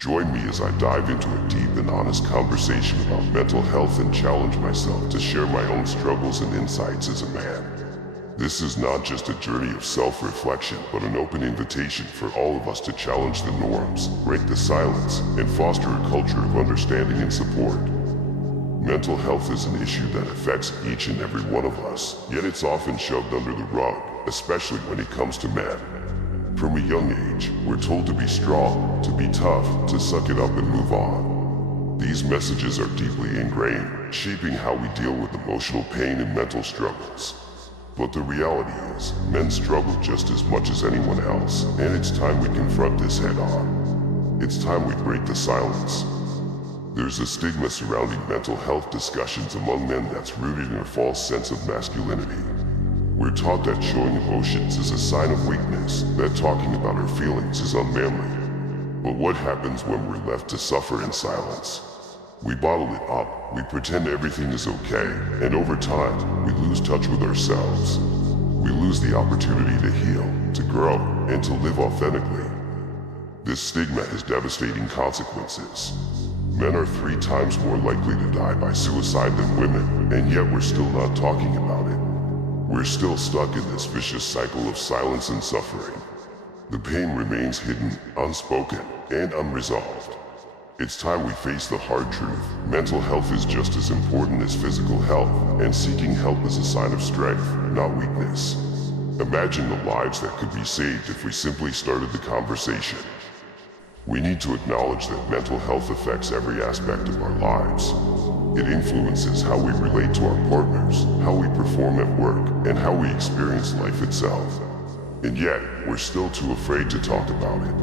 Join me as I dive into a deep and honest conversation about mental health and challenge myself to share my own struggles and insights as a man. This is not just a journey of self-reflection, but an open invitation for all of us to challenge the norms, break the silence, and foster a culture of understanding and support. Mental health is an issue that affects each and every one of us, yet it's often shoved under the rug, especially when it comes to men. From a young age, we're told to be strong, to be tough, to suck it up and move on. These messages are deeply ingrained, shaping how we deal with emotional pain and mental struggles. But the reality is, men struggle just as much as anyone else, and it's time we confront this head on. It's time we break the silence. There's a stigma surrounding mental health discussions among men that's rooted in a false sense of masculinity. We're taught that showing emotions is a sign of weakness, that talking about our feelings is unmanly. But what happens when we're left to suffer in silence? We bottle it up, we pretend everything is okay, and over time, we lose touch with ourselves. We lose the opportunity to heal, to grow, and to live authentically. This stigma has devastating consequences. Men are 3 times more likely to die by suicide than women, and yet we're still not talking about it. We're still stuck in this vicious cycle of silence and suffering. The pain remains hidden, unspoken, and unresolved. It's time we face the hard truth. Mental health is just as important as physical health, and seeking help is a sign of strength, not weakness. Imagine the lives that could be saved if we simply started the conversation. We need to acknowledge that mental health affects every aspect of our lives. It influences how we relate to our partners, how we perform at work, and how we experience life itself. And yet, we're still too afraid to talk about it.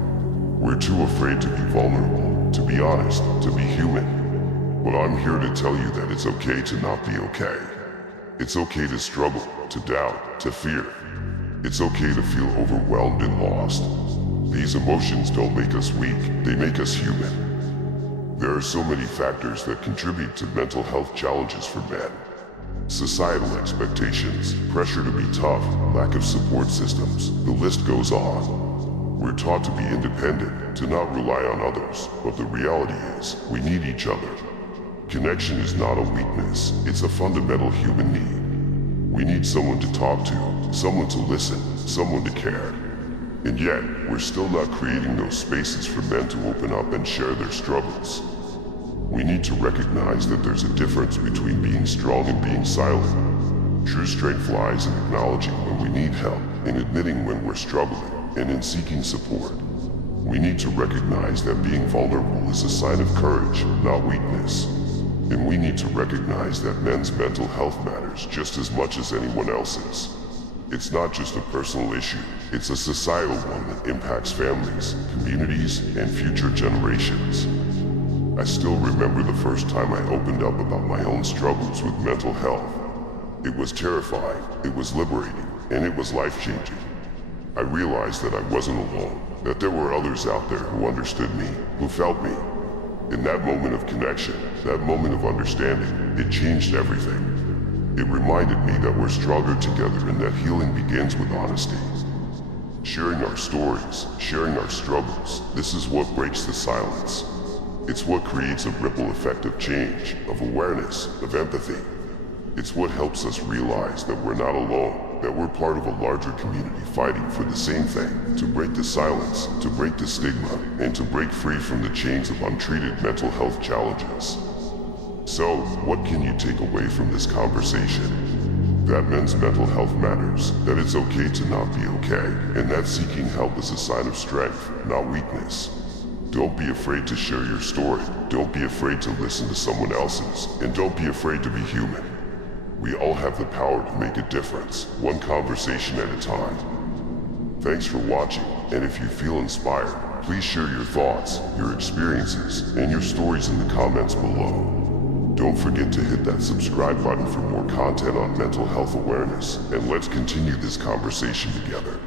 We're too afraid to be vulnerable, to be honest, to be human. But I'm here to tell you that it's okay to not be okay. It's okay to struggle, to doubt, to fear. It's okay to feel overwhelmed and lost. These emotions don't make us weak, they make us human. There are so many factors that contribute to mental health challenges for men. Societal expectations, pressure to be tough, lack of support systems, the list goes on. We're taught to be independent, to not rely on others, but the reality is, we need each other. Connection is not a weakness, it's a fundamental human need. We need someone to talk to, someone to listen, someone to care. And yet, we're still not creating those spaces for men to open up and share their struggles. We need to recognize that there's a difference between being strong and being silent. True strength lies in acknowledging when we need help, in admitting when we're struggling, and in seeking support. We need to recognize that being vulnerable is a sign of courage, not weakness. And we need to recognize that men's mental health matters just as much as anyone else's. It's not just a personal issue, it's a societal one that impacts families, communities, and future generations. I still remember the first time I opened up about my own struggles with mental health. It was terrifying, it was liberating, and it was life-changing. I realized that I wasn't alone, that there were others out there who understood me, who felt me. In that moment of connection, that moment of understanding, it changed everything. It reminded me that we're stronger together and that healing begins with honesty. Sharing our stories, sharing our struggles, this is what breaks the silence. It's what creates a ripple effect of change, of awareness, of empathy. It's what helps us realize that we're not alone, that we're part of a larger community fighting for the same thing, to break the silence, to break the stigma, and to break free from the chains of untreated mental health challenges. So, what can you take away from this conversation? That men's mental health matters, that it's okay to not be okay, and that seeking help is a sign of strength, not weakness. Don't be afraid to share your story, don't be afraid to listen to someone else's, and don't be afraid to be human. We all have the power to make a difference, one conversation at a time. Thanks for watching, and if you feel inspired, please share your thoughts, your experiences, and your stories in the comments below. Don't forget to hit that subscribe button for more content on mental health awareness, and let's continue this conversation together.